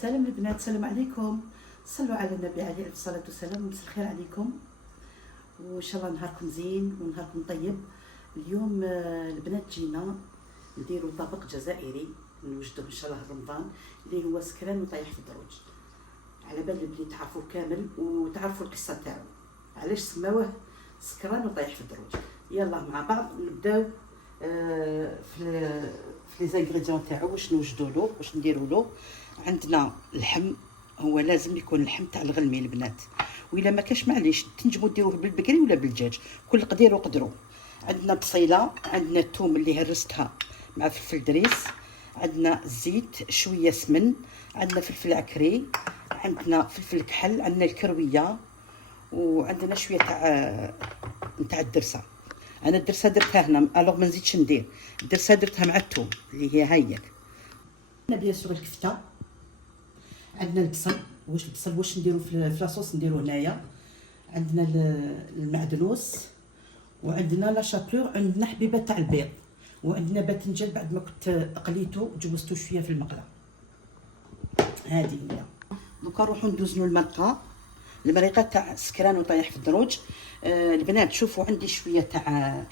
سلام البنات، السلام عليكم. صلوا على النبي عليه الصلاة والسلام. ومساء الخير عليكم، وإن شاء الله نهاركم زين ونهاركم طيب. اليوم البنات جينا نديروا طبق جزائري نوجدوه إن شاء الله رمضان، اللي هو سكران وطايح في الدروج. على بالي بلي تعرفوا كامل وتعرفوا القصة تاعو، علاش سماوه سكران وطايح في الدروج. يلا مع بعض نبداو في لي زانغريديون تاعو. واش نوجدوا له، واش نديروا له. عندنا اللحم، هو لازم يكون اللحم تاع الغلمي البنات، وإلا ما كاش معليش تنجموا ديروه بالبقري ولا بالدجاج، كل قدير وقدروا. عندنا بصيله، عندنا الثوم اللي هرستها مع فلفل دريس، عندنا الزيت، شويه سمن، عندنا فلفل عكري، عندنا فلفل كحل، عندنا الكرويه، وعندنا شويه تاع الدرسه. انا الدرسه درتها هنا، الوغ ما نزيدش ندير الدرسه، درتها مع الثوم اللي هي هايك. عندنا بيان سور الكفته، عندنا البصل. واش نديرو في لاصوص نديرو هنايا. عندنا المعدنوس، وعندنا لا شابلور، عندنا حبيبه تاع البيض، وعندنا باذنجان بعد ما كنت قليته جوزته شويه في المقله. هذه هي. دوكا نروحو ندوزلو المريقه تاع سكران وطايح في الدروج. البنات شوفوا عندي شويه تاع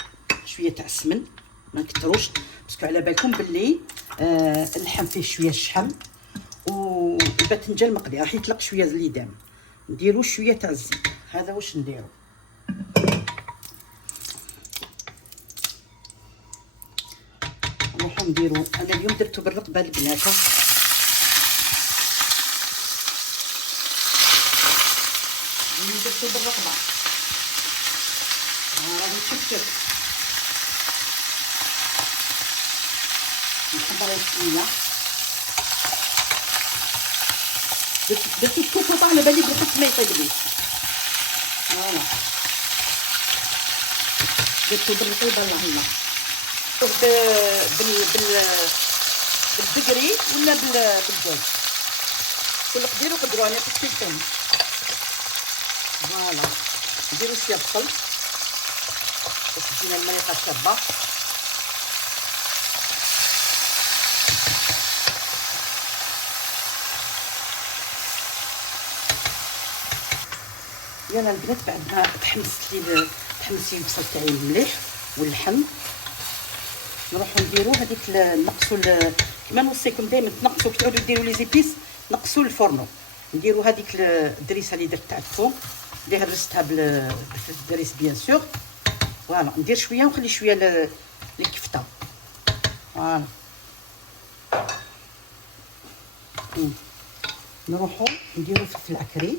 السمن، ما نكتروش باسكو على بالكم باللي اللحم فيه شويه الشحم، والباذنجان مقلي راح يطلق شويه زليدان. نديرو شويه تاع الزيت. هذا واش نديرو. نروحو نديرو، انا اليوم درتو بالرقبه البنات، درتو بالرقبه. راني شفت نحضر شويه، درتو الكوكوط على بالي بالخص ما يطيبليش. فوالا درتو بالرقيبه. اللهم بالبقري ولا بالدجاج، كل قدير وقدروا. انا قصيتهم. فوالا نديرو شويه بصل باش تجينا المريقه شابه. يلا البنات، بعد ما تحمست لي البصل تاعي المليح واللحم، نروحو نديرو هذيك نقصو كيما نوصيكم دائما تنقصوا كي تعودوا ديروا لي زيبيس، نقصوا الفرنو. نديرو هذيك الدريسه اللي درت تاع الثوم اللي هرستها بالدريس بيان سور. فوالا ندير شويه ونخلي شويه للكفته. فوالا نروحو نديرو فلفل عكري،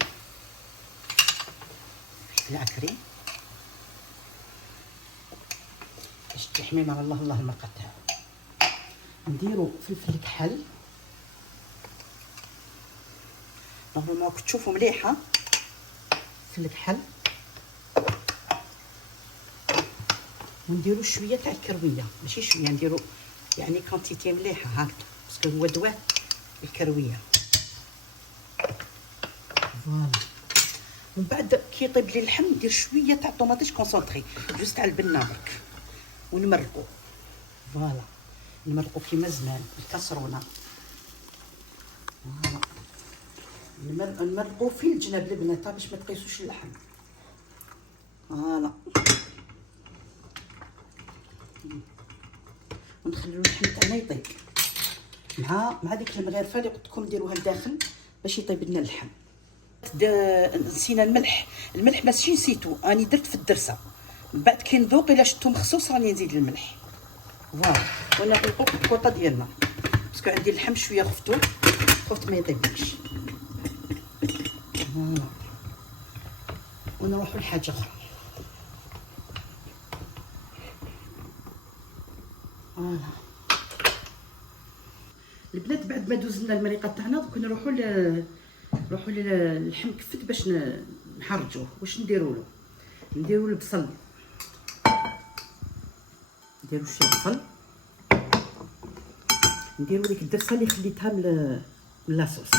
باش تحميم على الله المرقه تاعو. نديرو فلفل كحل، نورمالمون كي تشوفوا مليحه فلفل كحل. ونديرو شويه تاع الكرويه، ماشي شويه، نديرو يعني كونتيتي مليحه هكذا باسكو هو دواه الكرويه. فوالا من بعد كي يطيب لي اللحم ندير شويه تاع طوماطيش كونسونطري، جوج تاع البنه برك، ونمرقو. فوالا نمرقو كيما زمان الكاسرونه. فوالا نمرقو في الجناب البنات باش ما تقيسوش اللحم. فوالا ونخليو اللحم تاعنا يطيب مع ديك المغرفه اللي قلت لكم ديروها لداخل باش يطيب لنا اللحم. نسينا الملح ماشي نسيتو، راني درت في الدرسه. من بعد كي نذوق الا شفتو مخصوص راني نزيد الملح. فوالا وانا نقلقو الكوطه ديالنا باسكو عندي اللحم شويه خفت ما يطيبش. فوالا ونروحو لحاجه اخرى. فوالا البنات، بعد ما دوزنا المريقه تاعنا دوك نروحو للحم كفت باش نحرجوه. واش نديرو له. نديرو البصل، نديرو شويه بصل، نديرو ديك الدرسه اللي خليتها من لاصوص،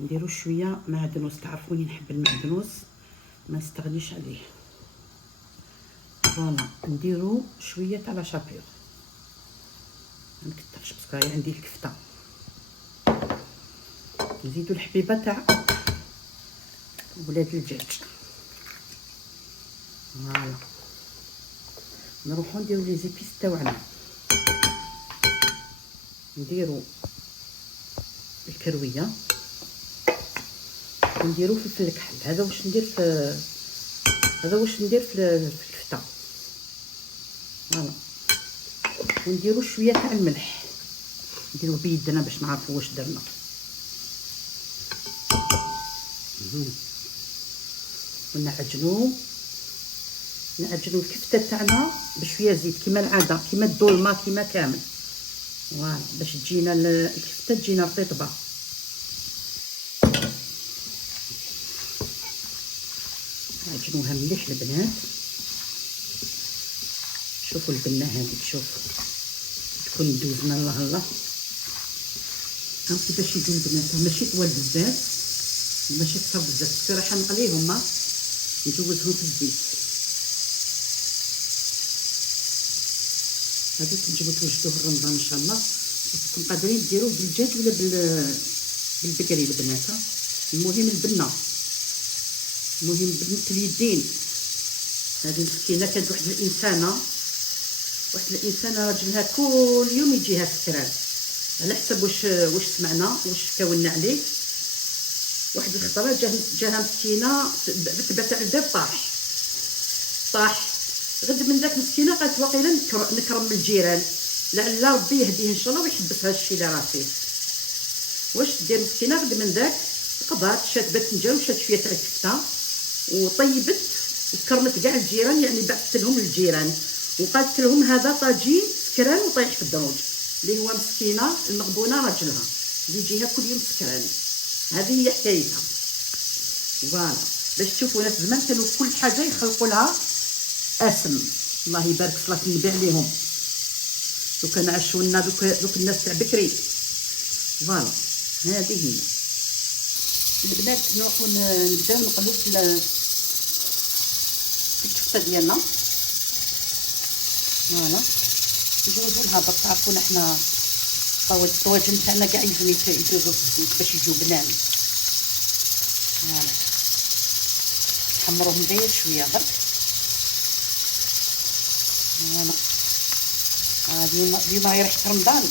نديرو شويه معدنوس. تعرفوني نحب المعدنوس ما نستغنيش عليه. فوالا نديرو شويه تاع لا شابيور، ما نكترش باسكو عندي الكفته. نزيدو الحبيبه تاع ولاد الدجاج. فوالا نروحو نديرو لي زيبيس تاوعنا، نديرو الكرويه ونديرو فلفل الكحل. هذا واش ندير في الكفته. فوالا ونديرو شويه تاع الملح، نديرو بيدنا باش نعرفو واش درنا. ونعجنو الكفته تاعنا بشويه زيت كيما العاده، كيما الدولمه، كيما كامل. فوالا باش تجينا الكفته تجينا رطيبه. عجنوها مليح البنات. شوفوا البنه هذيك، شوفوا تكون دوزنا الله. ها كيفاش يجيو البنات، ماشي طوال بزاف وماشي قصر بزاف. راح نقليهم نجوزهم في الزيت. هذا تنجمو توجدوه رمضان ان شاء الله، وتكون قادرين ديروه بالدجاج ولا بالبقري البنات. المهم البنه، المهم بنت اليدين. هذه المسكينه كانت واحد الانسانه راجلها كل يوم يجيها سكران، على حسب واش سمعنا واش كاولنا عليه. واحد الخطره جاها مسكينه بتبه تاع الباب طاح غد من ذاك مسكينه قالت واقيلا نكرم من الجيران، لعل ربي يهديه ان شاء الله ويحبس هذا الشيء اللي راه فيه. واش دير مسكينه غد من ذاك قضات، شات باذنجان وشات شويه تاع الكفته وطيبت وكرمت كاع الجيران، يعني بعثت لهم الجيران وقالت لهم هذا طاجين سكران وطايح في الدروج، اللي هو مسكينه المغبونه راجلها اللي يجيها كل يوم سكران. هذه هي حكايتها. فوالا باش تشوفوا ناس زمان كانوا كل حاجه يخلقوا لها اسم. الله يبارك في صلاه النبي عليهم. لو كان عاشوا لنا دوك الناس تاع بكري. فوالا هذه هي البنات. نروحو نبداو نقلو في الكفته ديالنا. فوالا نجوزو لها باش تعرفونا حنا الطواجن تاعنا كاع يلزم يدوزو في الزيت باش يجيو بنان. فوالا نحمروهم غير شويه برك. فوالا اليوم راهي ريحه رمضان.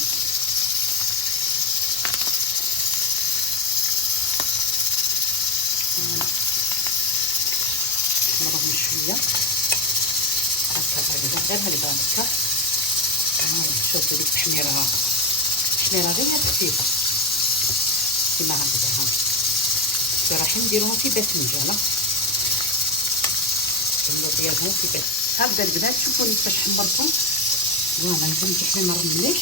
نحمروهم شويه هكا غير هكا. شوفوا ديك التحميره غير خفيفه كيما هكذا. راح نديروهم في باذنجان ديالهم في باذنجان هكذا البنات. شوفوا كيفاش حمرتهم. فوالا لازم تحمر مليح.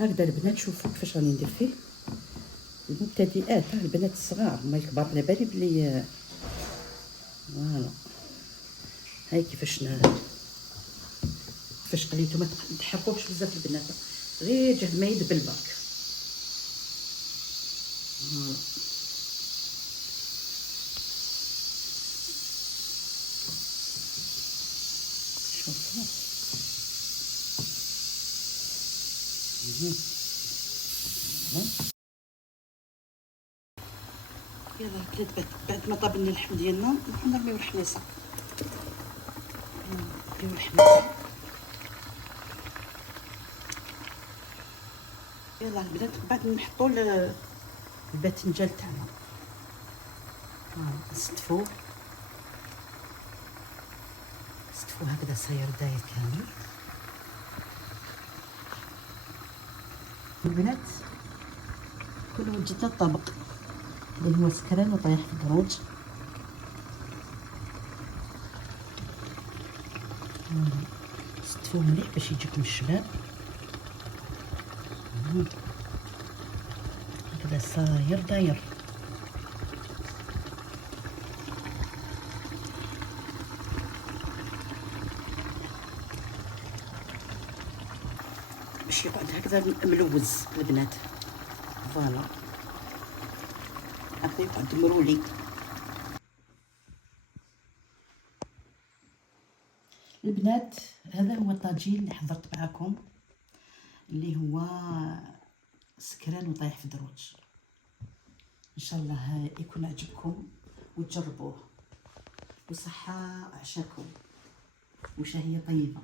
هكذا البنات. شوفوا كيفاش راني ندير فيه. المبتدئات البنات الصغار ما الكبار على بالي بلي. فوالا هاي كيفاش قليتو. ما تحرقوش بزاف البنات، غير جهد ما يدبل برك. فوالا شوفوا. يلا البنات بعد ما طاب لنا اللحم ديالنا نروحو نرميو الحميصه. نرميو الحميصه. يلا البنات بعد نحطو الباذنجان تاعنا. نستفوه هكذا صاير داير كامل. البنات كنا وجدنا الطبق اللي هو سكران وطايح في الدروج. ستفوه مليح باش يجيكم الشباب. هكذا صاير داير. باش يقعد هكذا ملوز البنات. فوالا عطيو دمروا لي. البنات هذا هو الطاجين اللي حضرت معكم، اللي هو سكران وطايح في دروج. ان شاء الله يكون عجبكم وتجربوه، وصحة عشاكم وشهية طيبة.